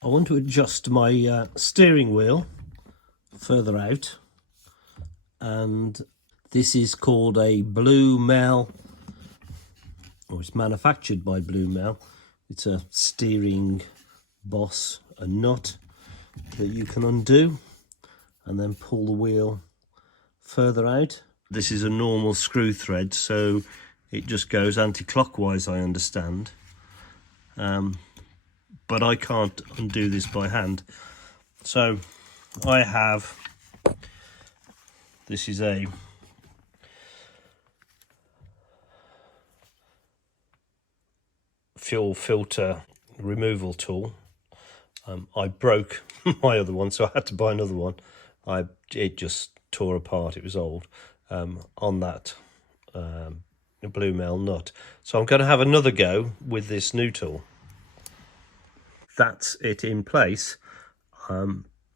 I want to adjust my steering wheel further out, and this is called a Bluemel, or it's manufactured by Bluemel. It's a steering boss, a nut that you can undo and then pull the wheel further out. This is a normal screw thread, so it just goes anti-clockwise, I understand. But I can't undo this by hand. So I have, this is a fuel filter removal tool. I broke my other one, so I had to buy another one. It just tore apart, it was old, on that Bluemel nut. So I'm going to have another go with this new tool. That's it in place. I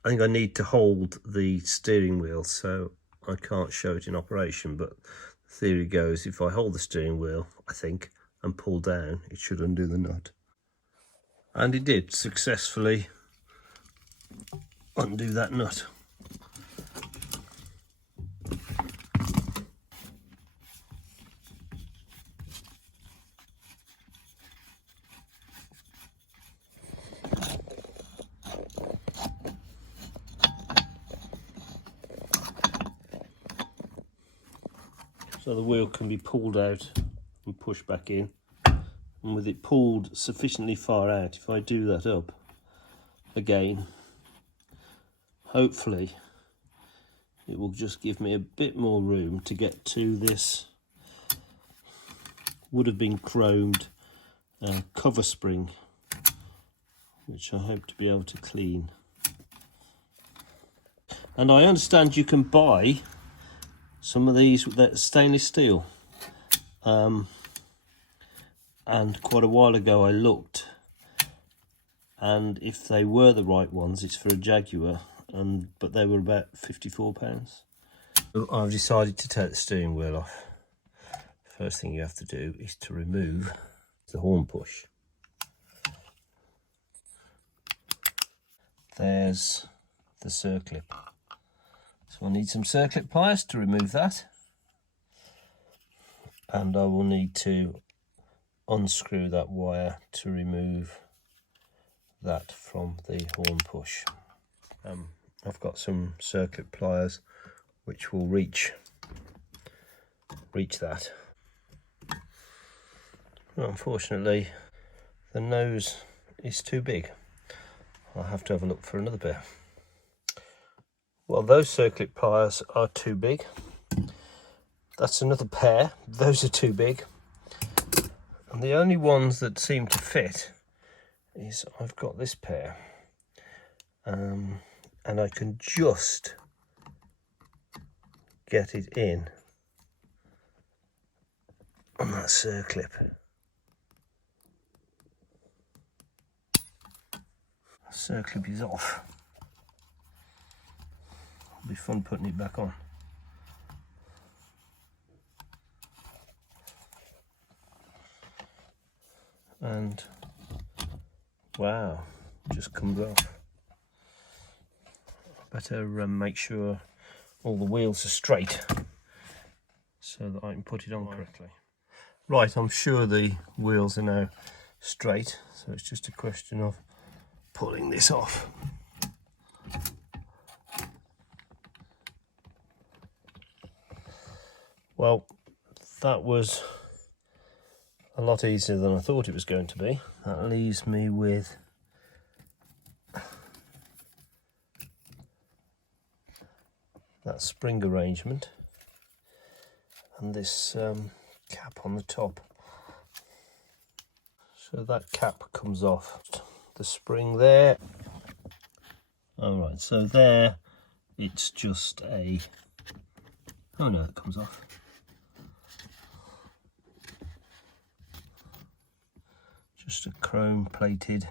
think I need to hold the steering wheel, so I can't show it in operation, but the theory goes if I hold the steering wheel, I think, and pull down, it should undo the nut. And it did successfully undo that nut. So the wheel can be pulled out and pushed back in, and with it pulled sufficiently far out, if I do that up again, hopefully it will just give me a bit more room to get to this would have been chromed cover spring, which I hope to be able to clean. And I understand you can buy some of these that stainless steel, and quite a while ago I looked, and if they were the right ones, it's for a Jaguar, but they were about £54. So I've decided to take the steering wheel off. First thing you have to do is to remove the horn push. There's the circlip. So I need some circlip pliers to remove that, and I will need to unscrew that wire to remove that from the horn push. I've got some circlip pliers which will reach that. Well, unfortunately the nose is too big. I'll have to have a look for another pair. Well, those circlip pliers are too big. That's another pair. Those are too big. And the only ones that seem to fit is I've got this pair. And I can just get it in on that circlip. Circlip is off. It'll be fun putting it back on. And wow, just comes off. Better make sure all the wheels are straight so that I can put it on correctly. Right, I'm sure the wheels are now straight, so it's just a question of pulling this off. Well, that was a lot easier than I thought it was going to be. That leaves me with that spring arrangement and this cap on the top. So that cap comes off. The spring there. Alright, so there it's just a... oh no, it comes off. Just a chrome plated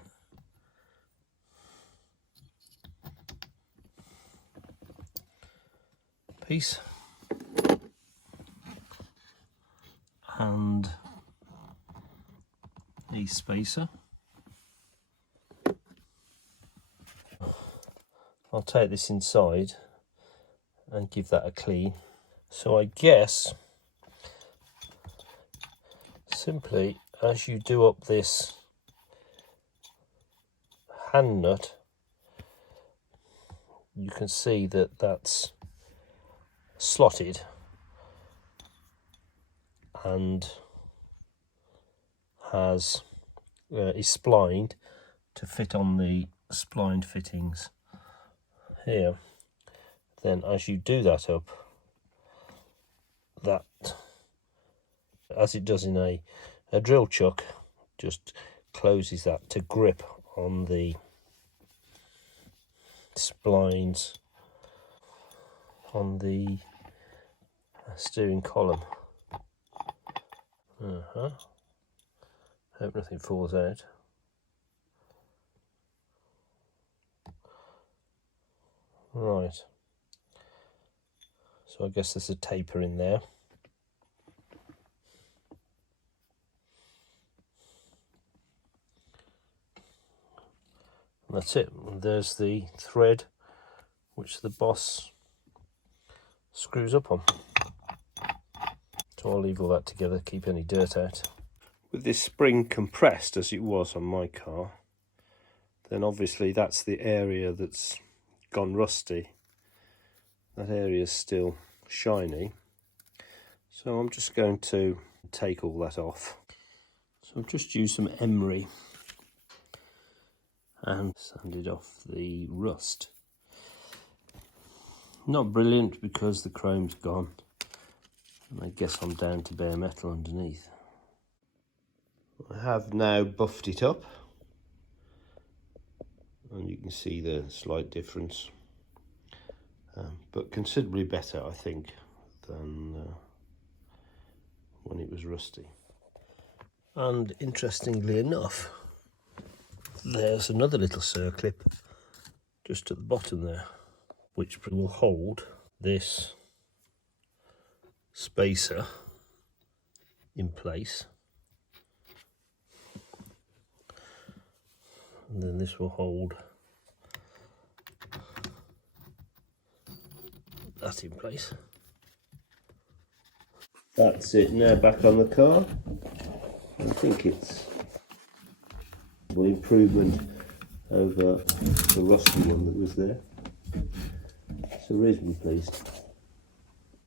piece. And a spacer. I'll take this inside and give that a clean. So I guess simply as you do up this hand nut, you can see that that's slotted and is splined to fit on the splined fittings here. Then as you do that up, that, as it does in a drill chuck, just closes that to grip on the splines on the steering column. Hope nothing falls out. Right, so I guess there's a taper in there. And that's it. There's the thread which the boss screws up on. So I'll leave all that together, keep any dirt out. With this spring compressed as it was on my car, then obviously that's the area that's gone rusty. That area is still shiny. So I'm just going to take all that off. So I've just used some emery and sanded off the rust. Not brilliant because the chrome's gone, and I guess I'm down to bare metal underneath. I have now buffed it up, and you can see the slight difference, but considerably better I think than when it was rusty. And interestingly enough, there's another little circlip just at the bottom there, which will hold this spacer in place, and then this will hold that in place. That's it now, back on the car. I think it's an improvement over the rusty one that was there, so reasonably pleased.